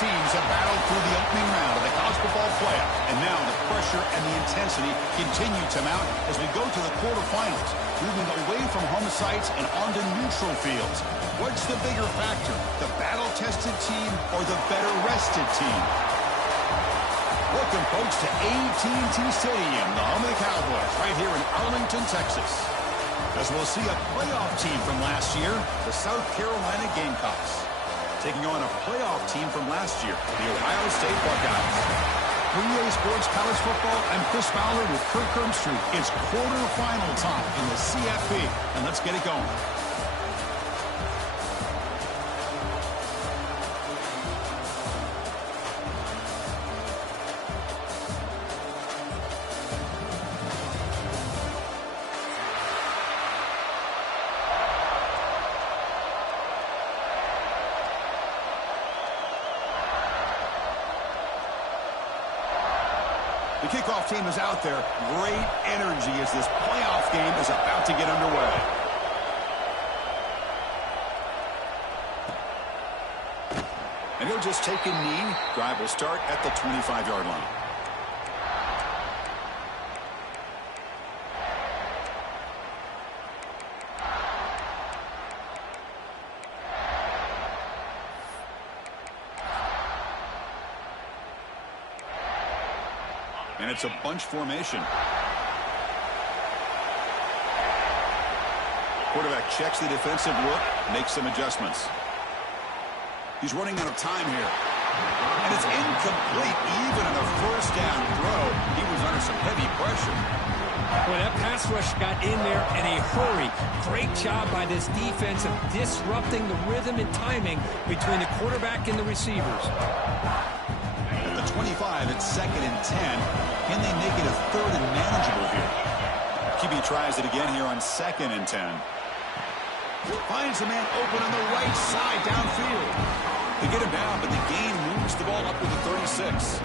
teams have battled through the opening round of the college football playoff, and now the pressure and the intensity continue to mount as we go to the quarterfinals, moving away from home sites and onto neutral fields. What's the bigger factor, the battle-tested team or the better-rested team? Welcome, folks, to AT&T Stadium, the home of the Cowboys, right here in Arlington, Texas. As we'll see a playoff team from last year, the South Carolina Gamecocks, taking on a playoff team from last year, the Ohio State Buckeyes. For EA Sports College Football, I'm Chris Fowler with Kirk Herbstreit. It's quarterfinal time in the CFP, and let's get it going. The kickoff team is out there. Great energy as this playoff game is about to get underway. And he'll just take a knee. Drive will start at the 25-yard line. And it's a bunch formation. Quarterback checks the defensive look, makes some adjustments. He's running out of time here. And it's incomplete, even in a first down throw. He was under some heavy pressure. Well, that pass rush got in there in a hurry. Great job by this defense of disrupting the rhythm and timing between the quarterback and the receivers. 25, it's 2nd and 10. Can they make it a 3rd and manageable here? QB tries it again here on 2nd and 10. Finds a man open on the right side downfield. They get him down, but the gain moves the ball up to the 36.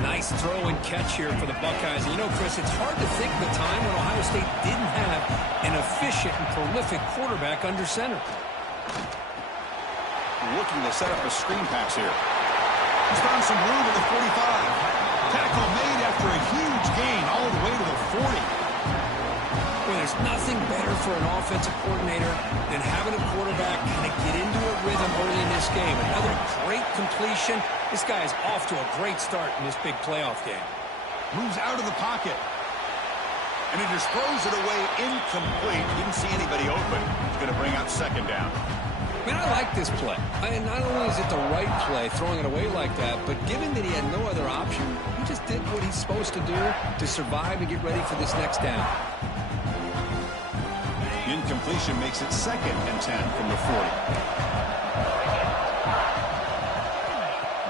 Nice throw and catch here for the Buckeyes. And you know, Chris, it's hard to think of a time when Ohio State didn't have an efficient and prolific quarterback under center. Looking to set up a screen pass here. He's found some room at the 45. Tackle made after a huge gain all the way to the 40. Well, there's nothing better for an offensive coordinator than having a quarterback kind of get into a rhythm early in this game. Another great completion. This guy is off to a great start in this big playoff game. Moves out of the pocket. And he just throws it away incomplete. Didn't see anybody open. He's going to bring out 2nd down. Man, I like this play. Not only is it the right play, throwing it away like that, but given that he had no other option, he just did what he's supposed to do to survive and get ready for this next down. Incompletion makes it 2nd and 10 from the 40.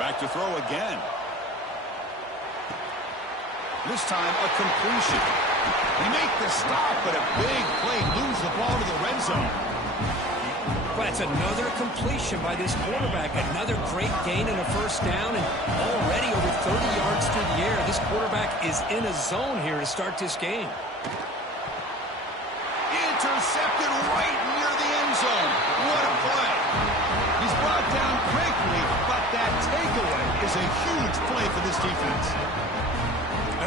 Back to throw again. This time, a completion. They make the stop, but a big play moves the ball to the red zone. Well, that's another completion by this quarterback. Another great gain in a 1st down, and already over 30 yards through the air. This quarterback is in a zone here to start this game. Intercepted right near the end zone. What a play. He's brought down quickly, but that takeaway is a huge play for this defense.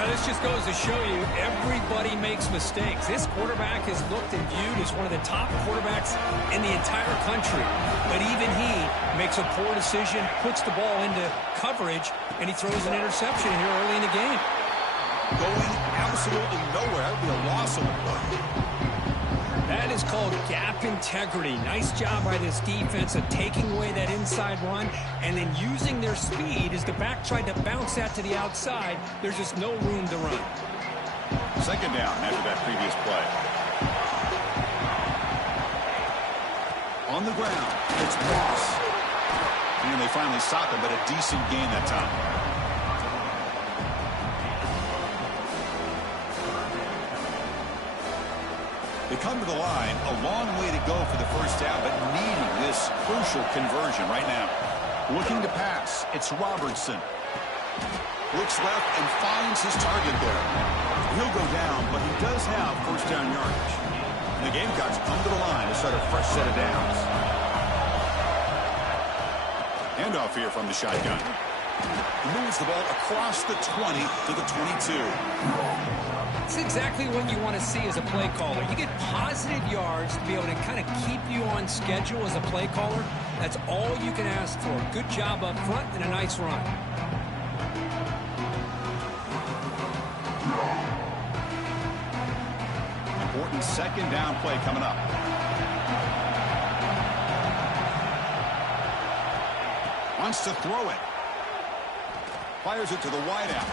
This just goes to show you everybody makes mistakes. This quarterback is looked and viewed as one of the top quarterbacks in the entire country. But even he makes a poor decision, puts the ball into coverage, and he throws an interception here early in the game. Going absolutely nowhere. That would be a loss on the play. That is called gap integrity. Nice job by this defense of taking away that inside run and then using their speed as the back tried to bounce that to the outside. There's just no room to run. 2nd down after that previous play. On the ground, it's Moss. And they finally stop him, but a decent gain that time. They come to the line, a long way to go for the 1st down, but needing this crucial conversion right now. Looking to pass, it's Robertson. Looks left and finds his target there. He'll go down, but he does have 1st down yardage. And the Gamecocks come to the line to start a fresh set of downs. Handoff here from the shotgun. Moves the ball across the 20 to the 22. It's exactly what you want to see as a play caller. You get positive yards to be able to kind of keep you on schedule as a play caller. That's all you can ask for. Good job up front and a nice run. Important second down play coming up. Wants to throw it. Fires it to the wideout.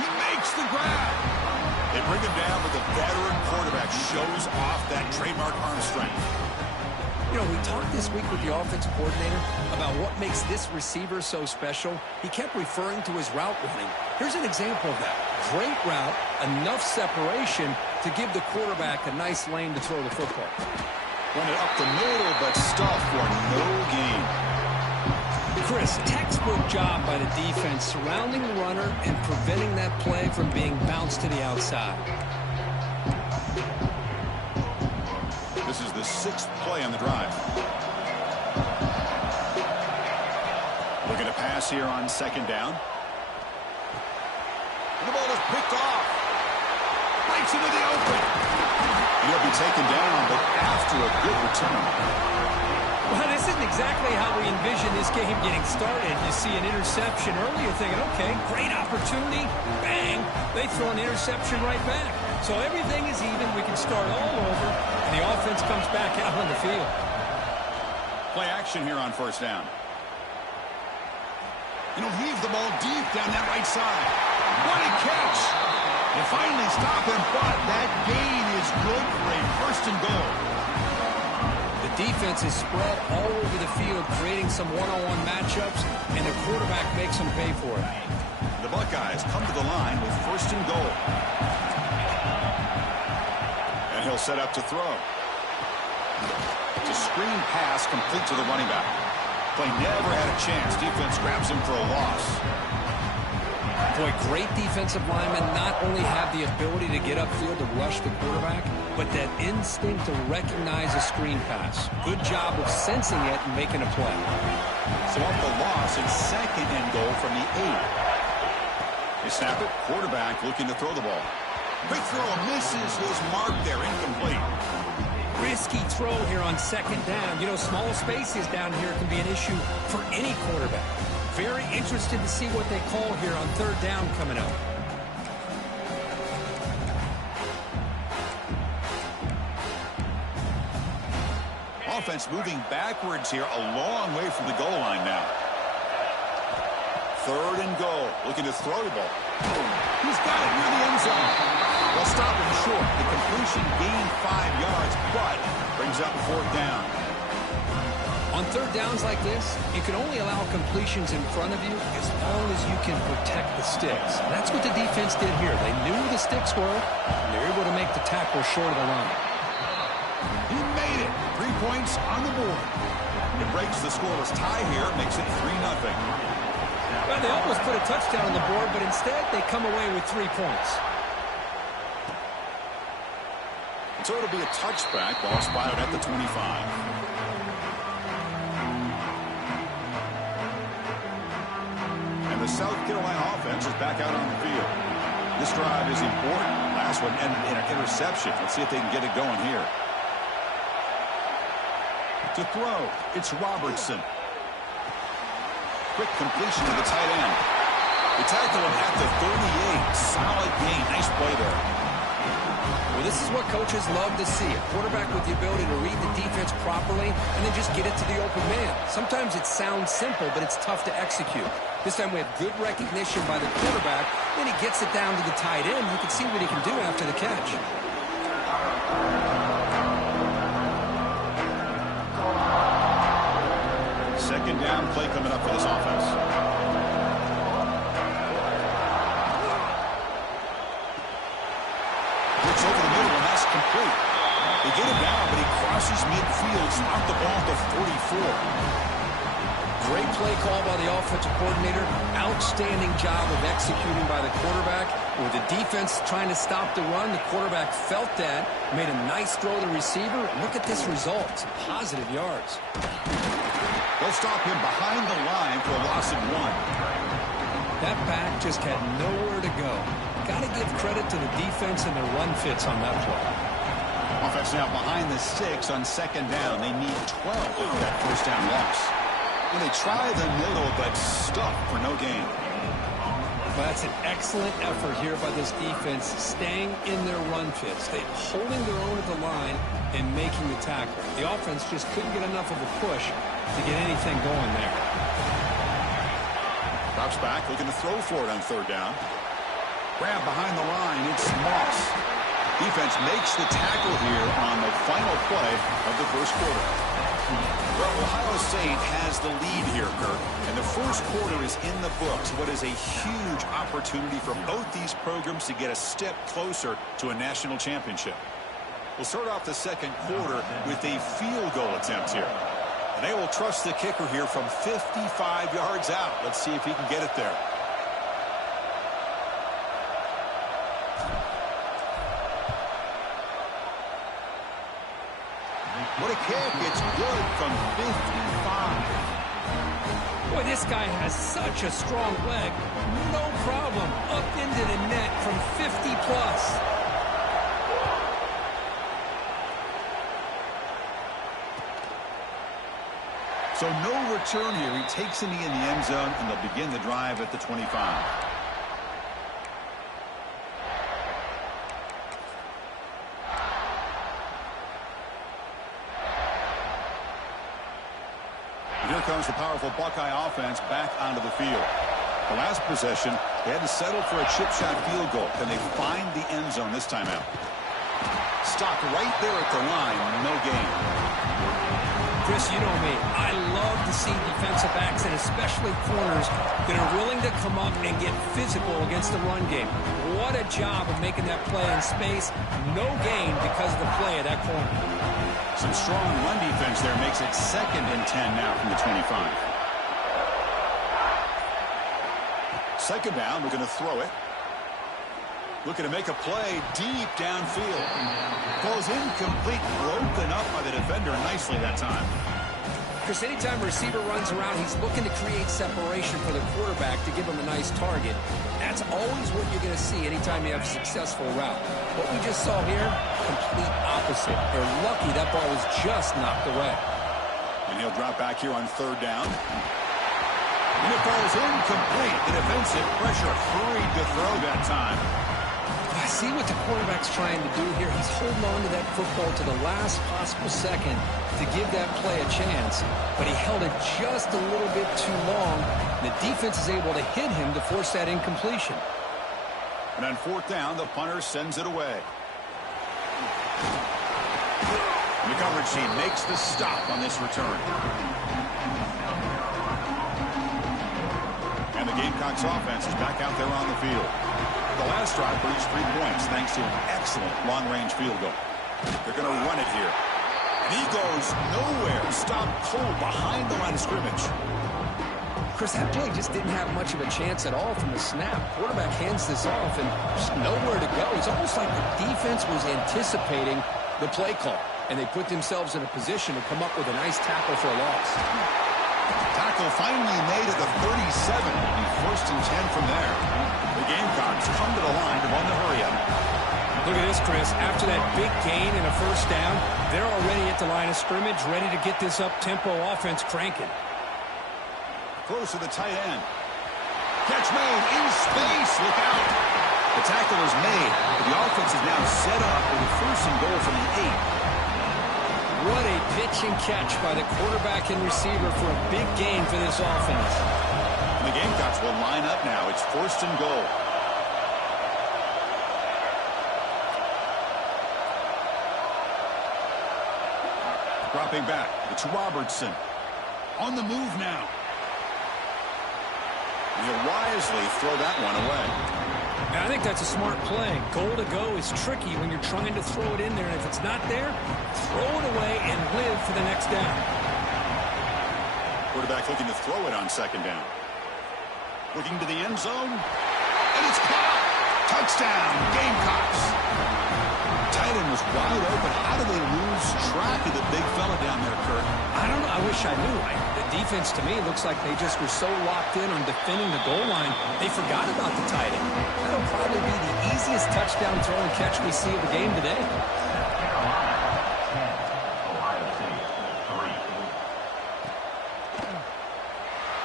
He makes the grab. They bring him down, but the veteran quarterback shows off that trademark arm strength. You know, we talked this week with the offensive coordinator about what makes this receiver so special. He kept referring to his route running. Here's an example of that. Great route, enough separation to give the quarterback a nice lane to throw the football. Run it up the middle, but stuffed for no gain. Chris, textbook job by the defense surrounding the runner and preventing that play from being bounced to the outside. This is the 6th play on the drive. Looking to pass here on second down. And the ball is picked off. Breaks into the open. He'll be taken down, but after a good return. Well, this isn't exactly how we envision this game getting started. You see an interception early, you're thinking, okay, great opportunity. Bang! They throw an interception right back. So everything is even. We can start all over, and the offense comes back out on the field. Play action here on first down. And he'll heave the ball deep down that right side. What a catch! They finally stop him, but that gain is good for a first and goal. Defense is spread all over the field, creating some one-on-one matchups, and the quarterback makes them pay for it. The Buckeyes come to the line with first and goal. And he'll set up to throw. It's a screen pass complete to the running back. Play never had a chance. Defense grabs him for a loss. Boy, great defensive linemen not only have the ability to get upfield to rush the quarterback, but that instinct to recognize a screen pass. Good job of sensing it and making a play. So off the loss, it's second and goal from the 8. They snap it. Quarterback looking to throw the ball. Quick throw misses his mark there. Incomplete. Risky throw here on second down. You know, small spaces down here can be an issue for any quarterback. Very interested to see what they call here on third down coming up. Offense moving backwards here, a long way from the goal line now. Third and goal, looking to throw the ball. He's got it near the end zone. They'll stop him short. The completion gained 5 yards, but brings up fourth down. On third downs like this, you can only allow completions in front of you as long as you can protect the sticks. That's what the defense did here. They knew where the sticks were, and they were able to make the tackle short of the line. He made it. 3 points on the board. It breaks the scoreless tie here, makes it 3-0. Well, they almost put a touchdown on the board, but instead they come away with 3 points. So it'll be a touchback, ball spotted at the 25. And the South Carolina offense is back out on the field. This drive is important. Last one ended in an interception. Let's see if they can get it going here. To throw, it's Robertson. Quick completion to the tight end. They tackle him at the 38. Solid gain. Nice play there. Well, this is what coaches love to see. A quarterback with the ability to read the defense properly and then just get it to the open man. Sometimes it sounds simple, but it's tough to execute. This time we have good recognition by the quarterback. Then he gets it down to the tight end. You can see what he can do after the catch. Second down play coming up for this offense. Looks over the middle, and that's complete. They get him down, but he crosses midfield, knocked the ball to 44. Great play call by the offensive coordinator. Outstanding job of executing by the quarterback. With the defense trying to stop the run, the quarterback felt that, made a nice throw to the receiver. Look at this result. Some positive yards. They'll stop him behind the line for a loss of 1. That back just had nowhere to go. Got to give credit to the defense and their run fits on that play. Offense now behind the 6 on second down. They need 12 for that first down loss. And they try the middle, but stuck for no gain. Well, that's an excellent effort here by this defense, staying in their run fits. They're holding their own at the line and making the tackle. The offense just couldn't get enough of a push to get anything going there. Drops back, looking to throw for it on third down. Grab behind the line, it's Moss. Defense makes the tackle here on the final play of the first quarter. Well, Ohio State has the lead here, Kirk, and the first quarter is in the books. What is a huge opportunity for both these programs to get a step closer to a national championship. We'll start off the second quarter with a field goal attempt here. And they will trust the kicker here from 55 yards out. Let's see if he can get it there. What a kick. It's good from 55. Boy, this guy has such a strong leg. No problem. Up into the net from 50 plus. So no return here. He takes it in the end zone, and they'll begin the drive at the 25. Here comes the powerful Buckeye offense back onto the field. The last possession, they had to settle for a chip shot field goal. Can they find the end zone this time out? Stopped right there at the line. No gain. Chris, you know me. I love to see defensive backs and especially corners that are willing to come up and get physical against the run game. What a job of making that play in space. No gain because of the play of that corner. Some strong run defense there makes it 2nd and 10 now from the 25. Second down, we're going to throw it. Looking to make a play deep downfield. Goes incomplete, broken up by the defender nicely that time. Chris, anytime a receiver runs around, he's looking to create separation for the quarterback to give him a nice target. That's always what you're going to see anytime you have a successful route. What we just saw here, complete opposite. They're lucky that ball was just knocked away. And he'll drop back here on third down. And it falls incomplete. The defensive pressure hurried to throw that time. I see what the quarterback's trying to do here. He's holding on to that football to the last possible second to give that play a chance. But he held it just a little bit too long. The defense is able to hit him to force that incompletion. And on fourth down, the punter sends it away. And the coverage team makes the stop on this return. And the Gamecocks offense is back out there on the field. The last drive produced 3 points thanks to an excellent long-range field goal. They're going to run it here. And he goes nowhere. Stopped cold behind the line of scrimmage. Chris, that play just didn't have much of a chance at all from the snap. Quarterback hands this off and just nowhere to go. It's almost like the defense was anticipating the play call, and they put themselves in a position to come up with a nice tackle for a loss. Tackle finally made at the 37. It'll be 1st and 10 from there. The Gamecocks come to the line to run the hurry-up. Look at this, Chris. After that big gain and a first down, they're already at the line of scrimmage, ready to get this up-tempo offense cranking. Close to the tight end. Catch made in space. Look out. The tackle is made, but the offense is now set up with a 1st and goal from the 8. What a pitch and catch by the quarterback and receiver for a big gain for this offense. And the Gamecocks will line up now. It's 1st and goal. Dropping back. It's Robertson. On the move now. He'll wisely throw that one away. Now, I think that's a smart play. Goal to go is tricky when you're trying to throw it in there. And if it's not there, throw it away and live for the next down. Quarterback looking to throw it on 2nd down. Looking to the end zone. And it's caught. Touchdown, Gamecocks. Tight end was wide open. How do they lose track of the big fella down there, Kurt? I don't know. I wish I knew. The defense, to me, looks like they just were so locked in on defending the goal line, they forgot about the tight end. That'll probably be the easiest touchdown throw and catch we see of the game today.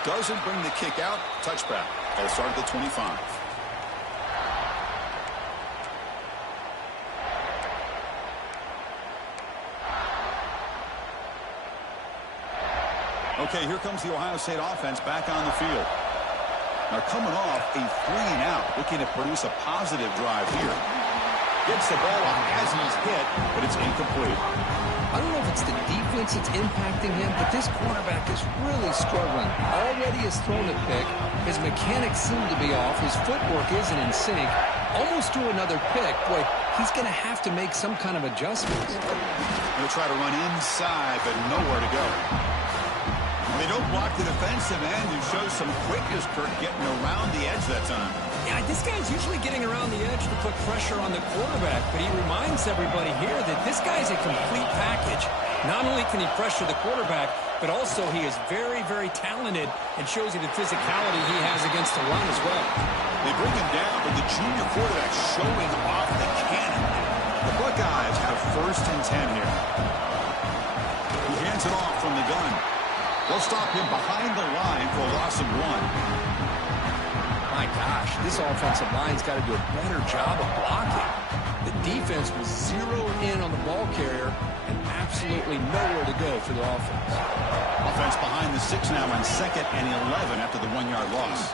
Doesn't bring the kick out. Touchback. They'll start at the 25. Okay, here comes the Ohio State offense back on the field. Now coming off a 3-and-out, looking to produce a positive drive here. Gets the ball off as he's hit, but it's incomplete. I don't know if it's the defense that's impacting him, but this quarterback is really struggling. Already has thrown a pick. His mechanics seem to be off. His footwork isn't in sync. Almost threw another pick. Boy, he's going to have to make some kind of adjustments. Going to try to run inside, but nowhere to go. They don't block the defensive end and show some quickness, Kurt, getting around the edge that time. Yeah, this guy's usually getting around the edge to put pressure on the quarterback, but he reminds everybody here that this guy's a complete package. Not only can he pressure the quarterback, but also he is very, very talented and shows you the physicality he has against the run as well. They bring him down, but the junior quarterback showing off the cannon. The Buckeyes have 1st and 10 here. He hands it off from the gun. They'll stop him behind the line for a loss of 1. My gosh, this offensive line's got to do a better job of blocking. The defense was zeroed in on the ball carrier and absolutely nowhere to go for the offense. Offense behind the 6 now on 2nd and 11 after the 1-yard loss.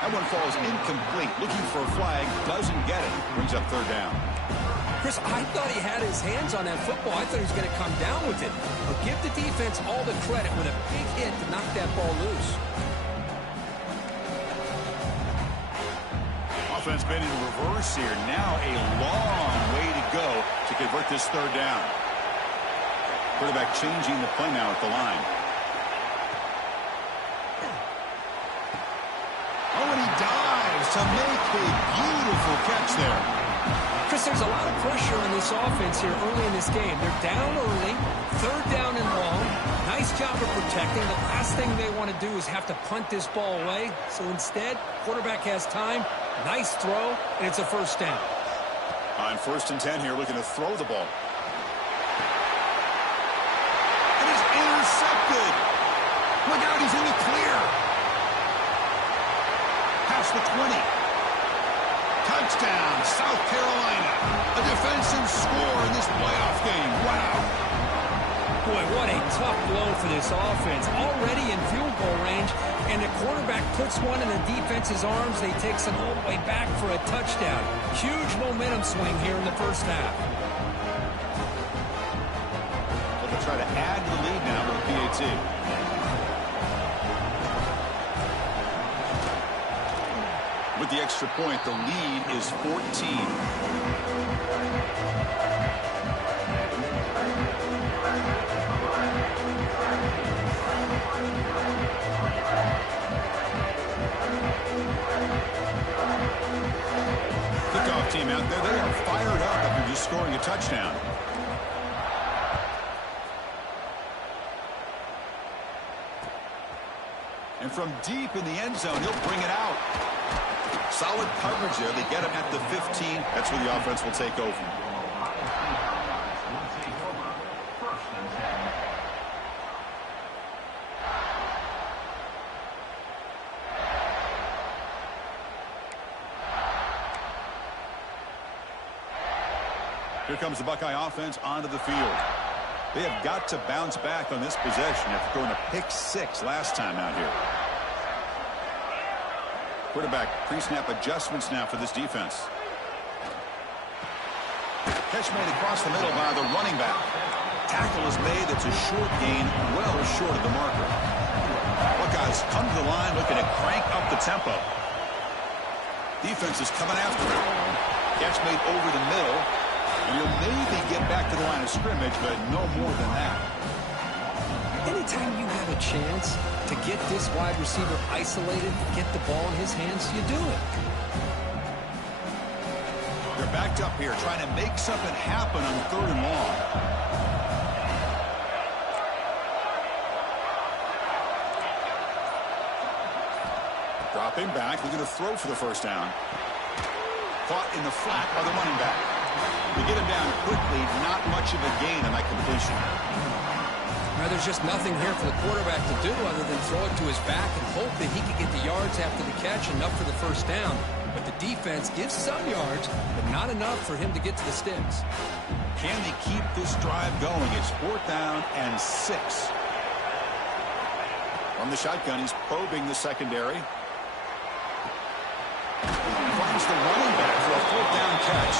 That one falls incomplete. Looking for a flag, doesn't get it. Brings up 3rd down. Chris, I thought he had his hands on that football. I thought he was going to come down with it. But give the defense all the credit with a big hit to knock that ball loose. Offense been in reverse here. Now a long way to go to convert this 3rd down. Quarterback changing the play now at the line. Oh, and he dives to make a beautiful catch there. Chris, there's a lot of pressure on this offense here early in this game. They're down early, 3rd down and long. Nice job of protecting. The last thing they want to do is have to punt this ball away. So instead, quarterback has time. Nice throw, and it's a 1st down. On 1st and 10 here, looking to throw the ball. It is intercepted. Look out, he's in the clear. Past the 20. Touchdown, South Carolina. A defensive score in this playoff game. Wow. Boy, what a tough blow for this offense. Already in field goal range, and the quarterback puts one in the defense's arms. They takes it all the way back for a touchdown. Huge momentum swing here in the 1st half. Well, they'll try to add to the lead now with the PAT. With the extra point, the lead is 14. Kickoff team out there, they are fired up after just scoring a touchdown. And from deep in the end zone, he'll bring it out. Solid coverage there. They get him at the 15. That's where the offense will take over. Here comes the Buckeye offense onto the field. They have got to bounce back on this possession after throwing a pick 6 last time out here. Quarterback pre-snap adjustments now for this defense. Catch made across the middle by the running back. Tackle is made. That's a short gain, well short of the marker. Buckeyes come to the line looking to crank up the tempo. Defense is coming after him. Catch made over the middle. And he'll maybe get back to the line of scrimmage, but no more than that. Anytime you have a chance to get this wide receiver isolated, get the ball in his hands, you do it. They're backed up here trying to make something happen on 3rd and long. Dropping back, looking to throw for the first down. Caught in the flat by the running back. They get him down quickly, not much of a gain on that completion. Now, there's just nothing here for the quarterback to do other than throw it to his back and hope that he can get the yards after the catch, enough for the first down. But the defense gives some yards, but not enough for him to get to the sticks. Can they keep this drive going? It's 4th down and 6. From the shotgun, he's probing the secondary. Finds the running back for a 4th down catch.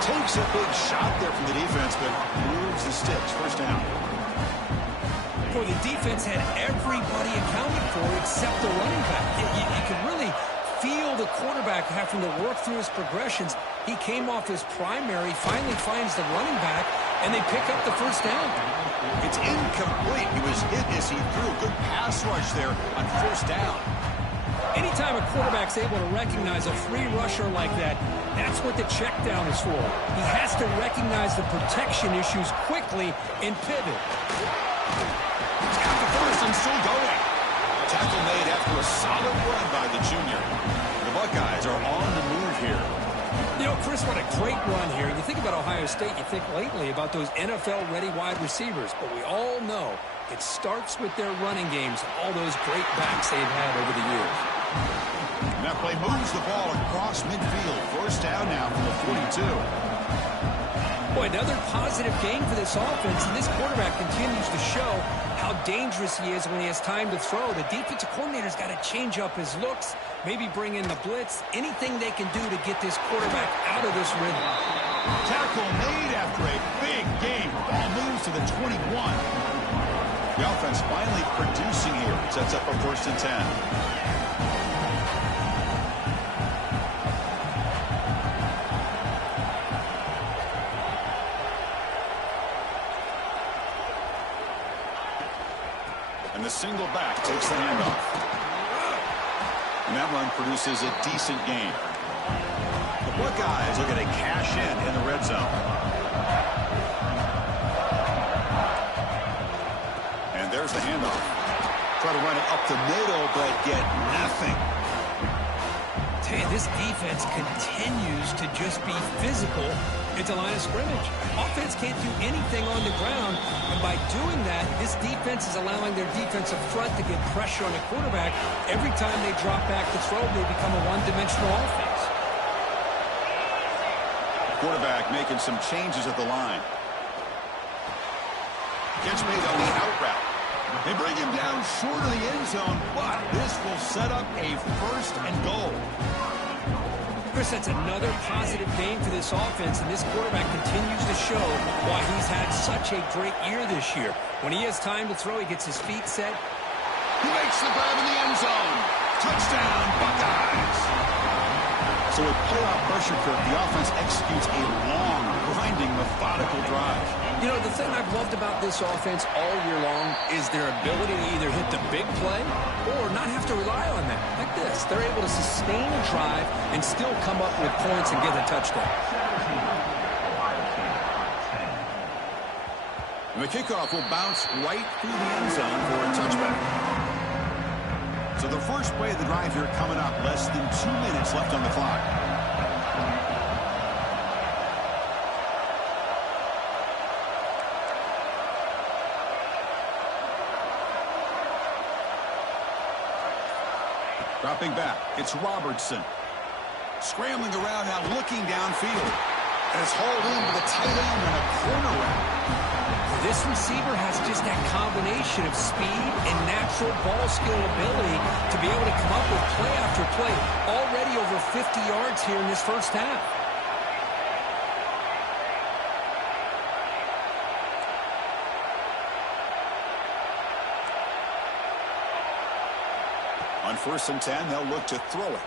Takes a big shot there from the defense, but moves the sticks. First down. Boy, the defense had everybody accounted for except the running back. You could really feel the quarterback having to work through his progressions. He came off his primary, finally finds the running back, and they pick up the first down. It's incomplete. He was hit as he threw. Good pass rush there on 1st down. Anytime a quarterback's able to recognize a free rusher like that, that's what the check down is for. He has to recognize the protection issues quickly and pivot. He's got the first and still going. Tackle made after a solid run by the junior. The Buckeyes are on the move here. You know, Chris, what a great run here. You think about Ohio State, you think lately about those NFL-ready wide receivers, but we all know it starts with their running games, all those great backs they've had over the years. And that play moves the ball across midfield. First down now from the 42. Boy, another positive game for this offense, and this quarterback continues to show how dangerous he is when he has time to throw. The defensive coordinator's got to change up his looks, maybe bring in the blitz, anything they can do to get this quarterback out of this rhythm. Tackle made after a big game. Ball moves to the 21. The offense finally producing here. Sets up a 1st and 10. And the single back takes the handoff. And that run produces a decent gain. The Buckeyes looking to cash in the red zone. And there's the handoff. Try to run it up the middle, but get nothing. Tell you, this defense continues to just be physical at the line of scrimmage. Offense can't do anything on the ground, and by doing that, this defense is allowing their defensive front to get pressure on the quarterback. Every time they drop back to throw, they become a one-dimensional offense. Quarterback making some changes at the line. Catch made on the out route. They bring him down short of the end zone, but this will set up a 1st and goal. Chris, that's another positive game for this offense, and this quarterback continues to show why he's had such a great year this year. When he has time to throw, he gets his feet set. He makes the grab in the end zone. Touchdown, Buckeyes. So with playoff pressure, Kirk, the offense executes a long, grinding, methodical drive. You know, the thing I've loved about this offense all year long is their ability to either hit the big play or not have to rely on that. Like this, they're able to sustain a drive and still come up with points and get a touchdown. And the kickoff will bounce right through the end zone for a touchback. So the first play of the drive here coming up, less than 2 minutes left on the clock. Dropping back, it's Robertson. Scrambling around now, looking downfield. And it's hauled in with a tight end and a corner route. This receiver has just that combination of speed and natural ball skill ability to be able to come up with play after play. Already over 50 yards here in this first half. On 1st and 10, they'll look to throw it.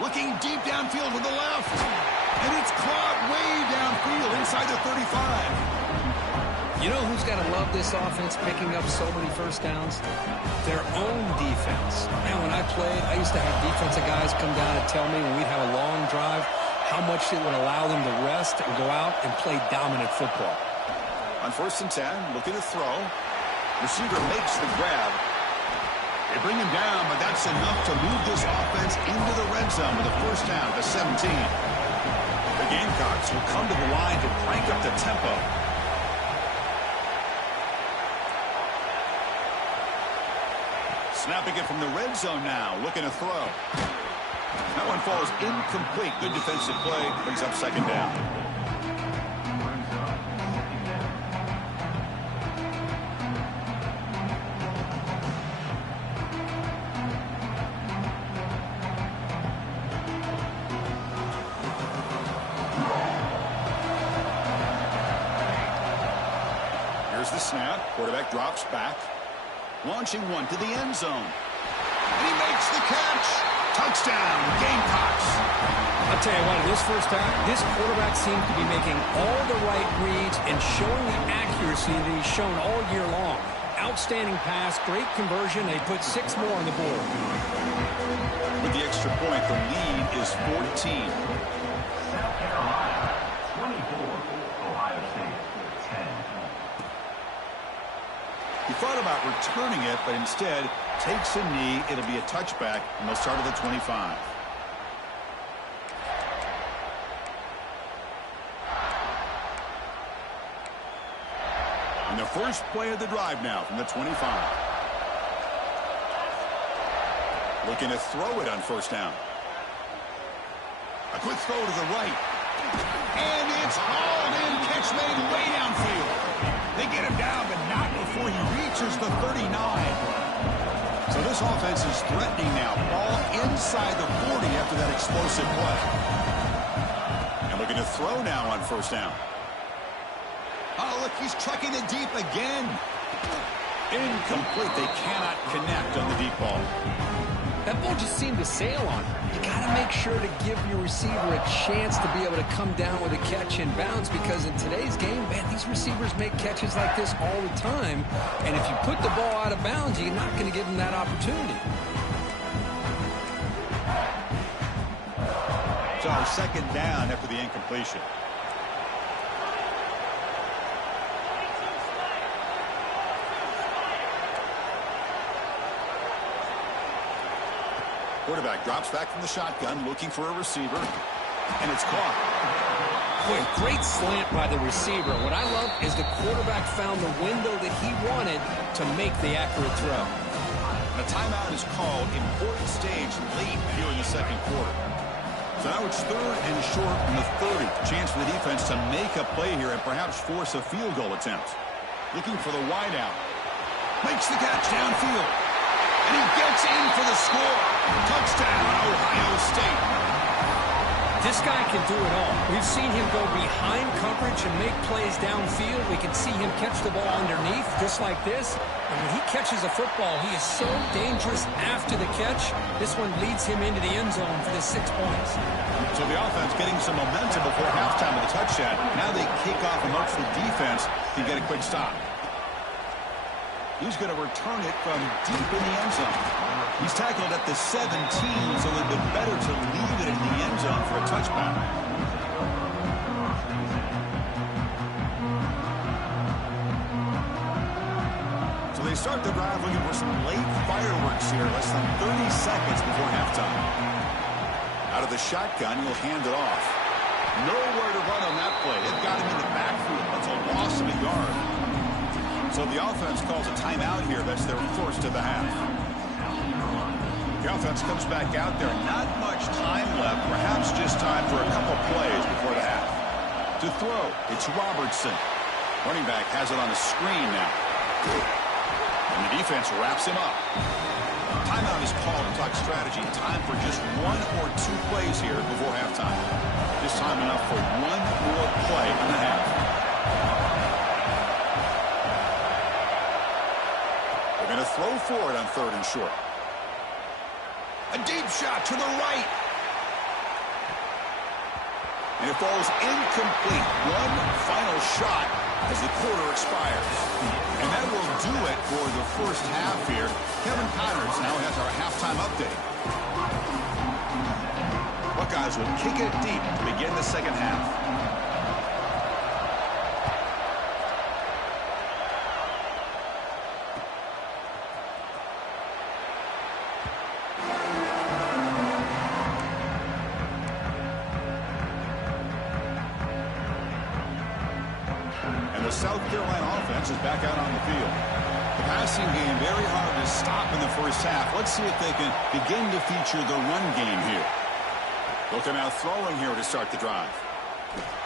Looking deep downfield with the left. And it's caught way downfield inside the 35. You know who's got to love this offense picking up so many first downs? Their own defense. Man, when I played, I used to have defensive guys come down and tell me when we'd have a long drive, how much it would allow them to rest and go out and play dominant football. On 1st and 10, looking to throw. Receiver makes the grab. They bring him down, but that's enough to move this offense into the red zone with a first down at the 17. The Gamecocks will come to the line to crank up the tempo. Snapping it from the red zone now, looking to throw. That one falls incomplete. Good defensive play, brings up 2nd down. Here's the snap. Quarterback drops back. Launching one to the end zone. And he makes the catch. Touchdown, Gamecocks. I'll tell you what, this first half, this quarterback seems to be making all the right reads and showing the accuracy that he's shown all year long. Outstanding pass, great conversion. They put 6 more on the board. With the extra point, the lead is 14. South Carolina, 24. Ohio State, 10. He thought about returning it, but instead takes a knee. It'll be a touchback, and they'll start at the 25. And the first play of the drive now from the 25. Looking to throw it on 1st down. A quick throw to the right. And it's hauled in. Catch made way downfield. They get him down, but not before he reaches the 39. So this offense is threatening now. Ball inside the 40 after that explosive play. And looking to throw now on 1st down. Oh, look, he's trucking it deep again. Incomplete. They cannot connect on the deep ball. That ball just seemed to sail on him. You got to make sure to give your receiver a chance to be able to come down with a catch and bounce, because in today's game, man, these receivers make catches like this all the time. And if you put the ball out of bounds, you're not going to give them that opportunity. So our 2nd down after the incompletion. Quarterback drops back from the shotgun, looking for a receiver, and it's caught. Boy, great slant by the receiver. What I love is the quarterback found the window that he wanted to make the accurate throw. A timeout is called. Important stage late here in the 2nd quarter. So now it's 3rd and short from the 30. Chance for the defense to make a play here and perhaps force a field goal attempt. Looking for the wideout. Makes the catch downfield. And he gets in for the score. Touchdown, Ohio State. This guy can do it all. We've seen him go behind coverage and make plays downfield. We can see him catch the ball underneath just like this. And when he catches a football, he is so dangerous after the catch. This one leads him into the end zone for the 6 points. So the offense getting some momentum before halftime with a touchdown. Now they kick off amongst the defense to get a quick stop. He's going to return it from deep in the end zone. He's tackled at the 17, so it would have been better to leave it in the end zone for a touchback. So they start the drive looking for some late fireworks here, less than 30 seconds before halftime. Out of the shotgun, he'll hand it off. Nowhere to run on that play. They've got him in the backfield. That's a loss of a yard. So the offense calls a timeout here. That's their first of the half. The offense comes back out there. Not much time left. Perhaps just time for a couple plays before the half. To throw, it's Robertson. Running back has it on the screen now. And the defense wraps him up. Timeout is called to talk strategy. Time for just 1 or 2 plays here before halftime. This time enough for 1 more play in the half. They're going to throw for it on 3rd and short. A deep shot to the right. And it falls incomplete. One final shot as the quarter expires. And that will do it for the first half here. Kevin Connors now has our halftime update. Buckeyes will kick it deep to begin the second half. The South Carolina offense is back out on the field. The passing game very hard to stop in the first half. Let's see if they can begin to feature the run game here. They'll come out throwing here to start the drive.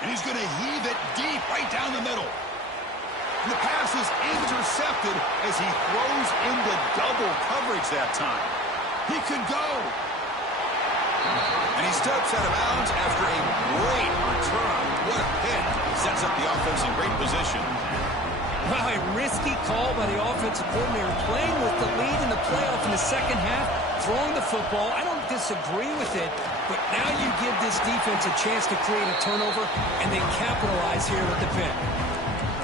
And he's going to heave it deep right down the middle. And the pass is intercepted as he throws into double coverage that time. He could go. And he steps out of bounds after a great return. What a hit. Sets up the offense in great position. Wow, a risky call by the offensive coordinator, playing with the lead in the playoff in the second half, throwing the football. I don't disagree with it, but now you give this defense a chance to create a turnover, and they capitalize here with the pick.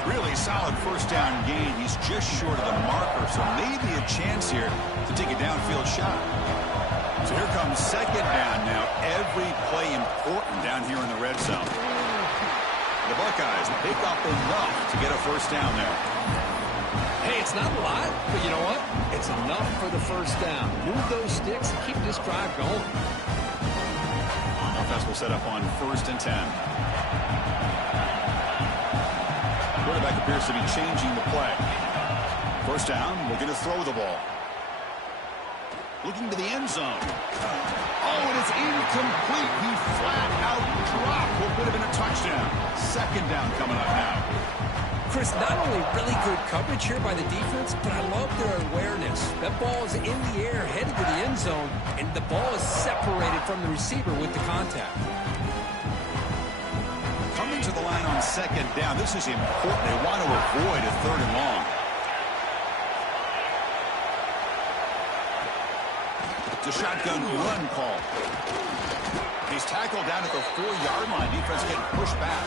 Really solid first down gain. He's just short of the marker, so maybe a chance here to take a downfield shot. So here comes second down now. Every play important down here in the red zone. The Buckeyes pick up enough to get a first down there. Hey, it's not a lot, but you know what? It's enough for the first down. Move those sticks and keep this drive going. Offense will set up on 1st and 10. Quarterback appears to be changing the play. First down, we're going to throw the ball. Looking to the end zone. Oh, and it's incomplete. He flat out dropped what would have been a touchdown. Second down coming up now. Chris, not only really good coverage here by the defense, but I love their awareness. That ball is in the air, headed to the end zone, and the ball is separated from the receiver with the contact. Coming to the line on second down. This is important. They want to avoid a 3rd and long. It's a shotgun run call. He's tackled down at the 4-yard line. Defense getting pushed back.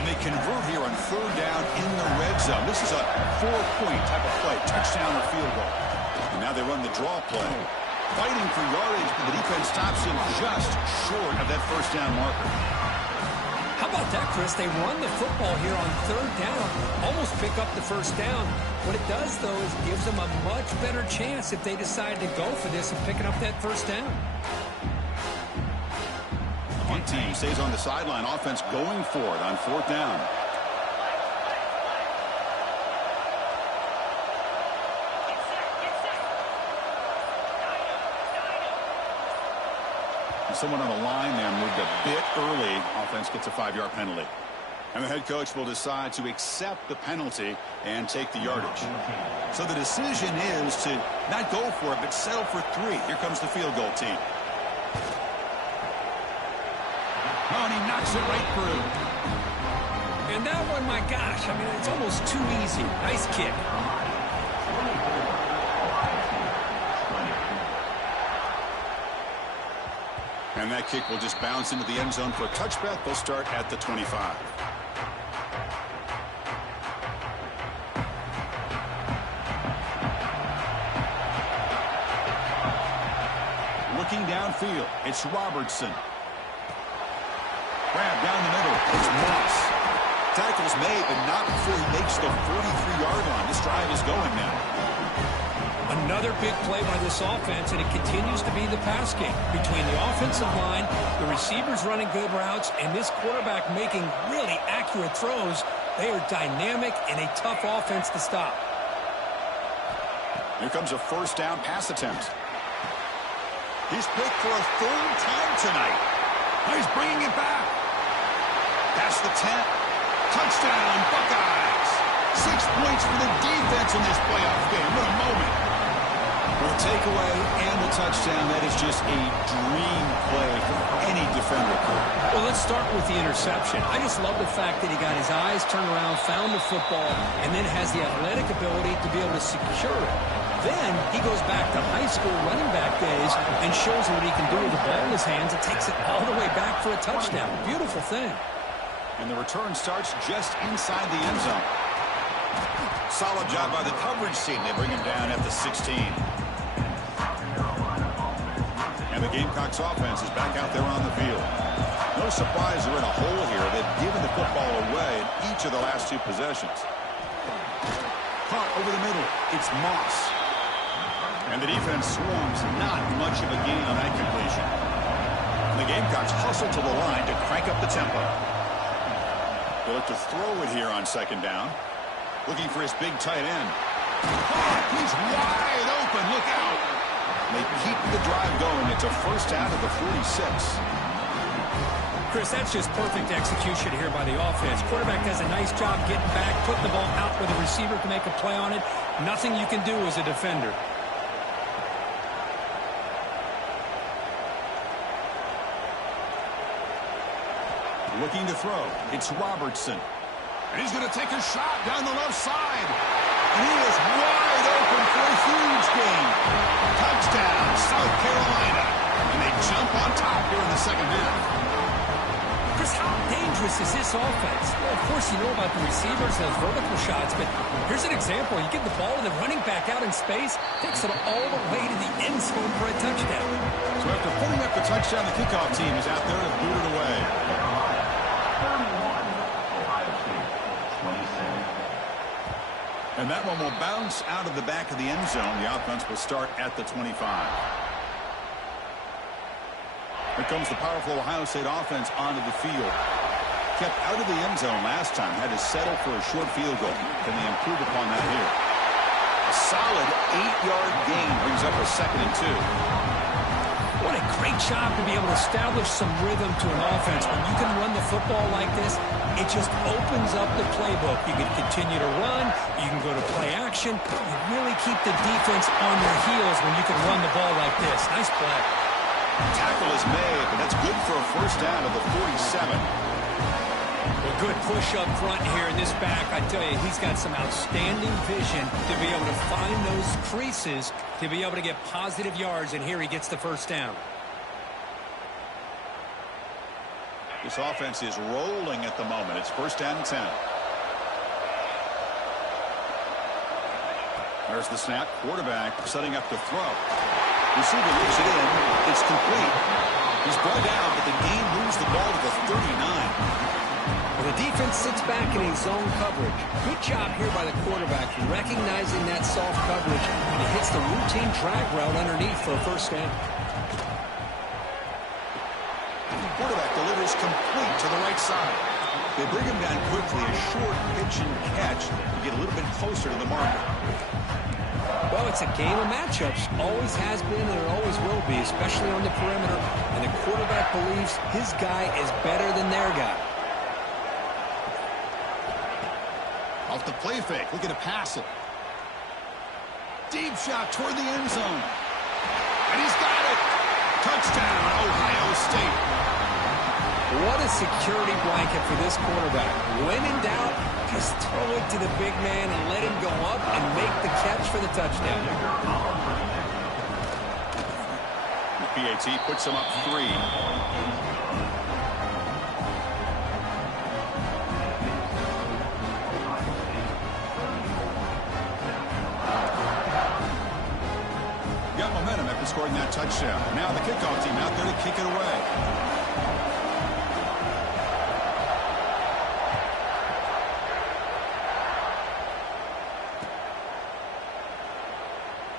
And they convert here on 3rd down in the red zone. This is a 4-point type of play, touchdown or field goal. And now they run the draw play. Fighting for yardage, but the defense stops him just short of that first down marker. How about that, Chris? They run the football here on 3rd down, almost pick up the first down. What it does, though, is gives them a much better chance if they decide to go for this and picking up that first down. One team stays on the sideline. Offense going for it on 4th down. Someone on the line there moved a bit early. Offense gets a 5-yard penalty. And the head coach will decide to accept the penalty and take the yardage. So the decision is to not go for it, but settle for 3. Here comes the field goal team. Oh, and he knocks it right through. And that one, my gosh, I mean, it's almost too easy. Nice kick. And that kick will just bounce into the end zone for a touchback. They'll start at the 25. Looking downfield, it's Robertson. Grab down the middle, it's Moss. Tackle's made, but not before he makes the 43-yard line. This drive is going now. Another big play by this offense, and it continues to be the pass game. Between the offensive line, the receivers running good routes, and this quarterback making really accurate throws, they are dynamic and a tough offense to stop. Here comes a first down pass attempt. He's picked for a 3rd time tonight. Now he's bringing it back. That's the 10. Touchdown, Buckeyes. 6 points for the defense in this playoff game. What a moment. With a takeaway and the touchdown, that is just a dream play for any defender. Well, let's start with the interception. I just love the fact that he got his eyes turned around, found the football, and then has the athletic ability to be able to secure it. Then he goes back to high school running back days and shows what he can do with the ball in his hands and takes it all the way back for a touchdown. Beautiful thing. And the return starts just inside the end zone. Solid job by the coverage team. They bring him down at the 16. And the Gamecocks offense is back out there on the field. No surprise they're in a hole here. They've given the football away in each of the last two possessions. Caught over the middle. It's Moss. And the defense swarms. Not much of a gain on that completion. And the Gamecocks hustle to the line to crank up the tempo. They look to throw it here on second down. Looking for his big tight end. Oh, he's wide open. Look out. They keep the drive going. It's a first down at the 46. Chris, that's just perfect execution here by the offense. Quarterback does a nice job getting back, putting the ball out where the receiver can make a play on it. Nothing you can do as a defender. Looking to throw. It's Robertson. And he's going to take a shot down the left side. And he is wide open for a huge gain. Touchdown, South Carolina. And they jump on top here in the second half. Chris, how dangerous is this offense? Well, of course, you know about the receivers and those vertical shots, but here's an example. You get the ball to the running back out in space, takes it all the way to the end zone for a touchdown. So after putting up the touchdown, the kickoff team is out there to boot it away. And that one will bounce out of the back of the end zone. The offense will start at the 25. Here comes the powerful Ohio State offense onto the field. Kept out of the end zone last time. Had to settle for a short field goal. Can they improve upon that here? A solid 8-yard gain brings up a 2nd and 2. What a great job to be able to establish some rhythm to an offense. When you can run the football like this, it just opens up the playbook. You can continue to run. You can go to play action. You really keep the defense on their heels when you can run the ball like this. Nice play. Tackle is made, but that's good for a first down of the 47. Well, good push up front here in this back. I tell you, he's got some outstanding vision to be able to find those creases, to be able to get positive yards, and here he gets the first down. This offense is rolling at the moment. It's first down and 10. There's the snap. Quarterback setting up to throw. Receiver looks it in. It's complete. He's brought down, but the gain moves the ball to the 39. Well, the defense sits back in his zone coverage. Good job here by the quarterback, recognizing that soft coverage, and he hits the routine drag route underneath for a first down. Quarterback delivers complete to the right side. They bring him down quickly. A short pitch and catch to get a little bit closer to the marker. Well, it's a game of matchups. Always has been and it always will be, especially on the perimeter. And the quarterback believes his guy is better than their guy. Off the play fake, looking to pass it. Deep shot toward the end zone. And he's got it. Touchdown, Ohio State. What a security blanket for this quarterback. When in doubt, just throw it to the big man and let him go up and make the catch for the touchdown. The PAT puts him up 3. Got momentum after scoring that touchdown. Now the kickoff team out there to kick it away.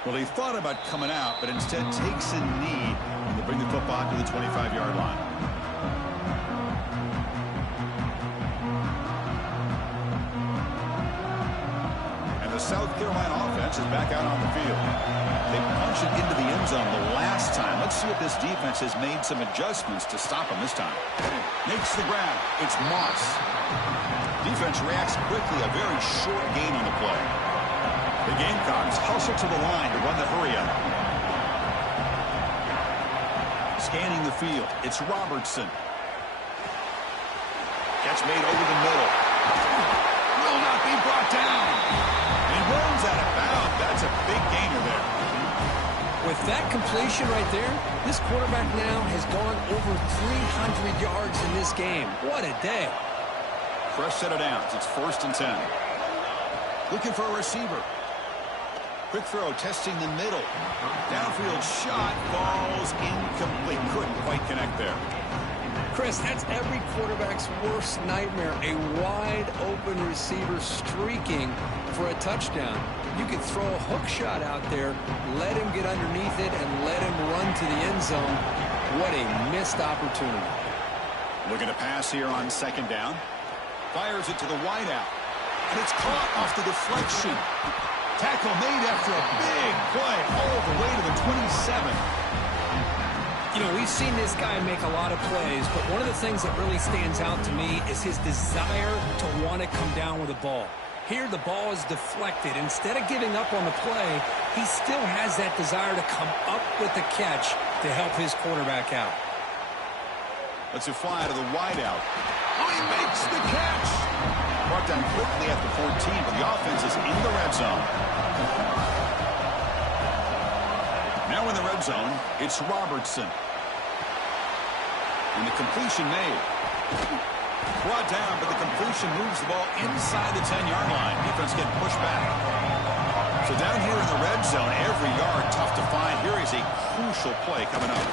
Well, he thought about coming out, but instead takes a knee and they bring the football to the 25-yard line. And the South Carolina offense is back out on the field. They punched it into the end zone the last time. Let's see if this defense has made some adjustments to stop him this time. Makes the grab. It's Moss. Defense reacts quickly. A very short gain on the play. The Gamecocks hustle to the line to run the hurry-up. Scanning the field, it's Robertson. Catch made over the middle. Will not be brought down. And he runs out of bounds. That's a big gainer there. With that completion right there, this quarterback now has gone over 300 yards in this game. What a day. Fresh set of downs. It's first and 10. Looking for a receiver. Quick throw, testing the middle. Downfield shot, falls incomplete. Couldn't quite connect there. Chris, that's every quarterback's worst nightmare. A wide-open receiver streaking for a touchdown. You could throw a hook shot out there, let him get underneath it, and let him run to the end zone. What a missed opportunity. Looking to pass here on second down. Fires it to the wideout. And it's caught off the deflection. Tackle made after a big play all the way to the 27. You know, we've seen this guy make a lot of plays, but one of the things that really stands out to me is his desire to want to come down with the ball. Here, the ball is deflected. Instead of giving up on the play, he still has that desire to come up with the catch to help his quarterback out. Let's it fly to the wideout. Oh, he makes the catch. Brought down quickly at the 14, but the offense is in the red zone. Now in the red zone, it's Robertson. And the completion made. Brought down, but the completion moves the ball inside the 10-yard line. Defense getting pushed back. So down here in the red zone, every yard tough to find. Here is a crucial play coming up.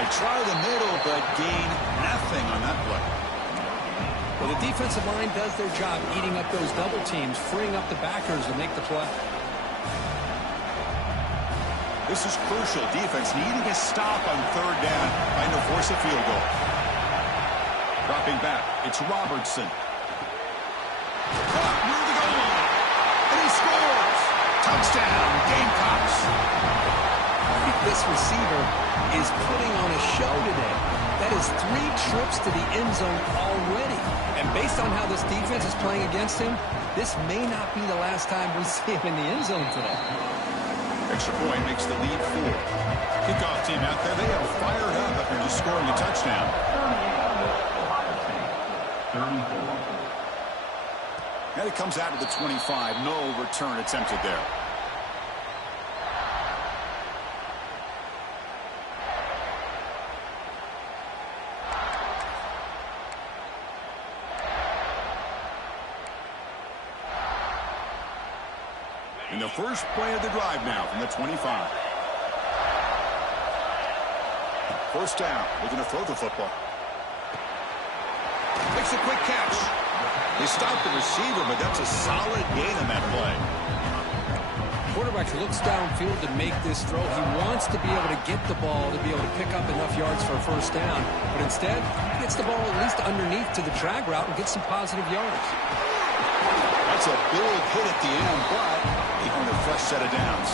They try the middle, but gain nothing on that play. Well, the defensive line does their job eating up those double teams, freeing up the backers to make the play. This is crucial. Defense needing a stop on third down, trying to force a field goal. Dropping back, it's Robertson. Caught near the goal line, and he scores! Touchdown, Gamecocks! This receiver is putting on a show today. That is 3 trips to the end zone already. And based on how this defense is playing against him, this may not be the last time we see him in the end zone today. Extra point makes the lead 4. Kickoff team out there, they are fired up after just scoring a touchdown. 34. And it comes out of the 25. No return attempted there. In the first play of the drive now from the 25. First down, looking to throw the football. Makes a quick catch. They stopped the receiver, but that's a solid gain on that play. Quarterback looks downfield to make this throw. He wants to be able to get the ball to be able to pick up enough yards for a first down. But instead, he gets the ball at least underneath to the drag route and gets some positive yards. That's a big hit at the end, but he earned a fresh set of downs.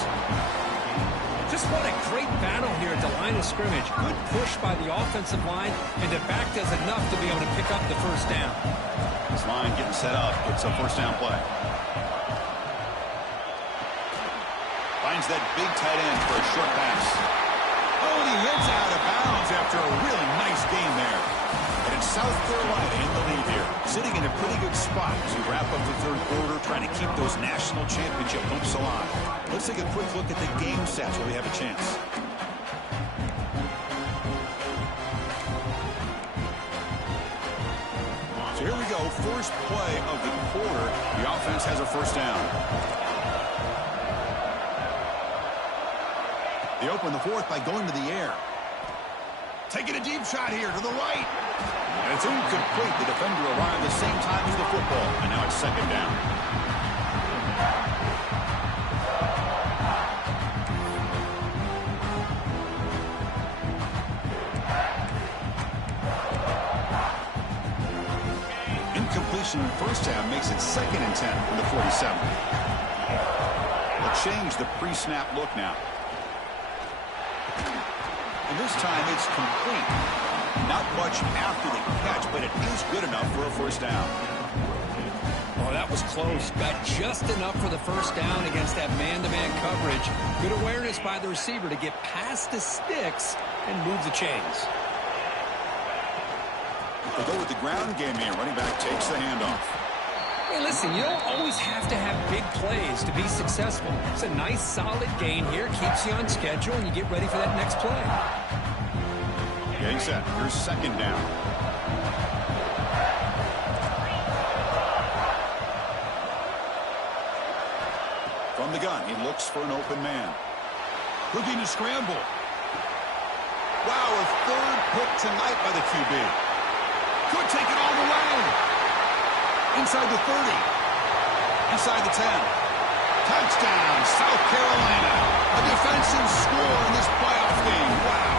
Just what a great battle here at the line of scrimmage. Good push by the offensive line, and the back does enough to be able to pick up the first down. This line getting set up. It's a first down play. Finds that big tight end for a short pass. Oh, and he hits out of bounds after a really nice game there. And it's South Carolina in the lead here, sitting in a pretty good spot as we wrap up the third quarter, trying to keep those national championship hopes alive. Let's take a quick look at the game stats where we have a chance. So here we go, first play of the quarter. The offense has a first down. They open the fourth by going to the air. Taking a deep shot here to the right. And it's incomplete. The defender arrived the same time as the football. And now it's second down. Incompletion in first down makes it 2nd and 10 from the 47. They'll change the pre-snap look now. And this time it's complete. Not much after the catch, but it is good enough for a first down. Oh, that was close. Got just enough for the first down against that man-to-man coverage. Good awareness by the receiver to get past the sticks and move the chains. They'll go with the ground game here. Running back takes the handoff. Hey, listen, you don't always have to have big plays to be successful. It's a nice, solid gain here. Keeps you on schedule, and you get ready for that next play. Getting set. Here's second down. gun. He looks for an open man. Looking to scramble. Wow, a third pick tonight by the QB. Could take it all the way. Inside the 30. Inside the 10. Touchdown, South Carolina. A defensive score in this playoff game. Wow.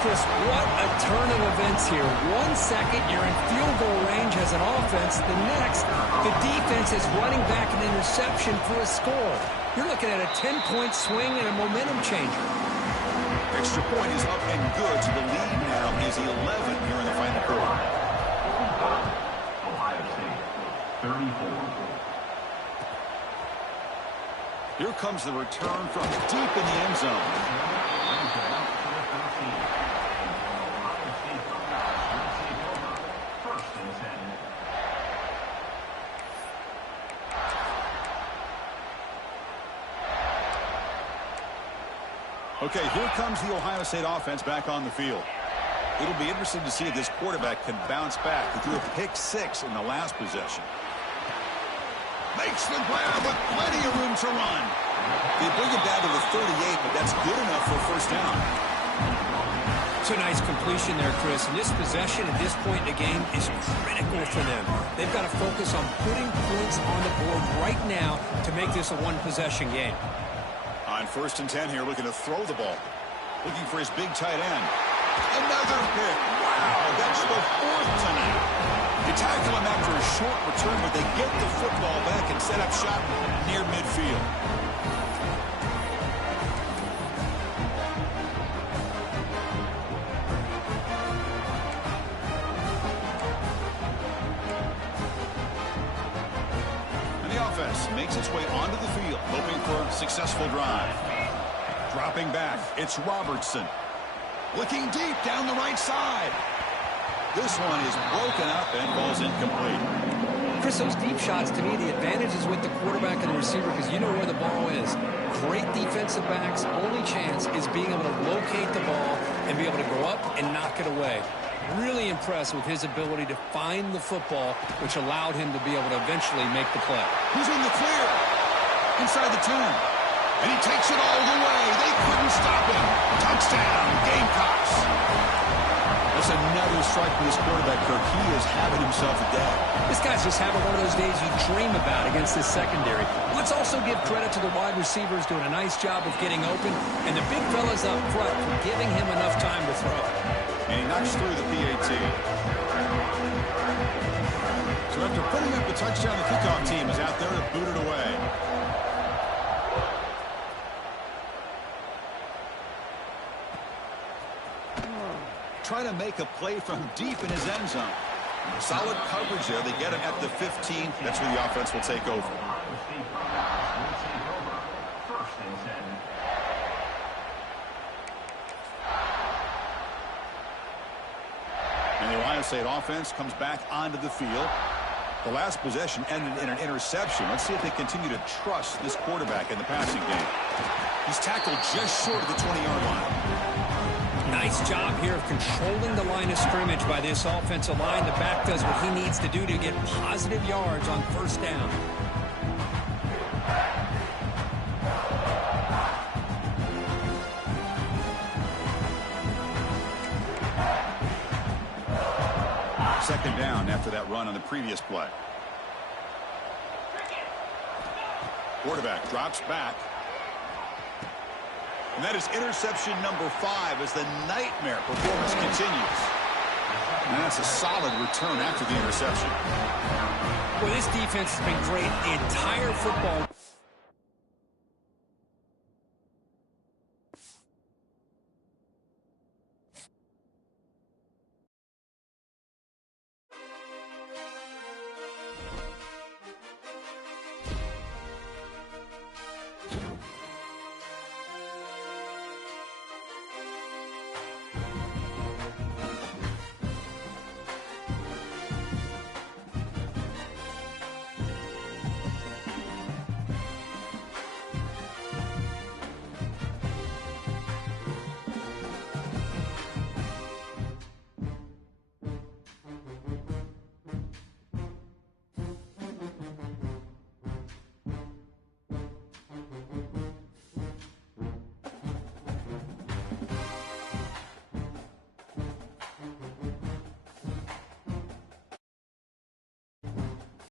Chris, what a turn of events here. 1 second, you're in field goal range as an offense. The next, the defense is running back an interception for a score. You're looking at a 10-point swing and a momentum changer. Extra point is up and good, so the lead now is 11 here in the final quarter. Ohio State, 34. Here comes the return from deep in the end zone. Okay, here comes the Ohio State offense back on the field. It'll be interesting to see if this quarterback can bounce back. He threw a pick-6 in the last possession. Makes the grab with plenty of room to run. They bring it down to the 38, but that's good enough for a first down. It's a nice completion there, Chris. And this possession at this point in the game is critical for them. They've got to focus on putting points on the board right now to make this a one-possession game. On 1st and 10 here, looking to throw the ball. Looking for his big tight end. Another pick. Wow, that's the 4th tonight. They tackle him after a short return, but they get the football back and set up shop near midfield. And the offense makes its way onto the field, hoping for a successful drive. Dropping back, it's Robertson. Looking deep down the right side. This one is broken up and falls incomplete. Chris, those deep shots, to me, the advantage is with the quarterback and the receiver because you know where the ball is. Great defensive backs, only chance is being able to locate the ball and be able to go up and knock it away. Really impressed with his ability to find the football, which allowed him to be able to eventually make the play. Who's in the clear? Inside the 10. And he takes it all the way. They couldn't stop him. Touchdown, Gamecocks. That's another strike for this quarterback, Kirk. He is having himself a day. This guy's just having one of those days you dream about against this secondary. Let's also give credit to the wide receivers doing a nice job of getting open, and the big fellas up front for giving him enough time to throw. And he knocks through the PAT. So after putting up the touchdown, the kickoff team is out there to boot it away. Trying to make a play from deep in his end zone. Solid coverage there. They get him at the 15. That's where the offense will take over. And the Ohio State offense comes back onto the field. The last possession ended in an interception. Let's see if they continue to trust this quarterback in the passing game. He's tackled just short of the 20-yard line. Nice job here of controlling the line of scrimmage by this offensive line. The back does what he needs to do to get positive yards on first down. Second down after that run on the previous play. Quarterback drops back. And that is interception number 5 as the nightmare performance continues. And that's a solid return after the interception. Well, this defense has been great the entire football.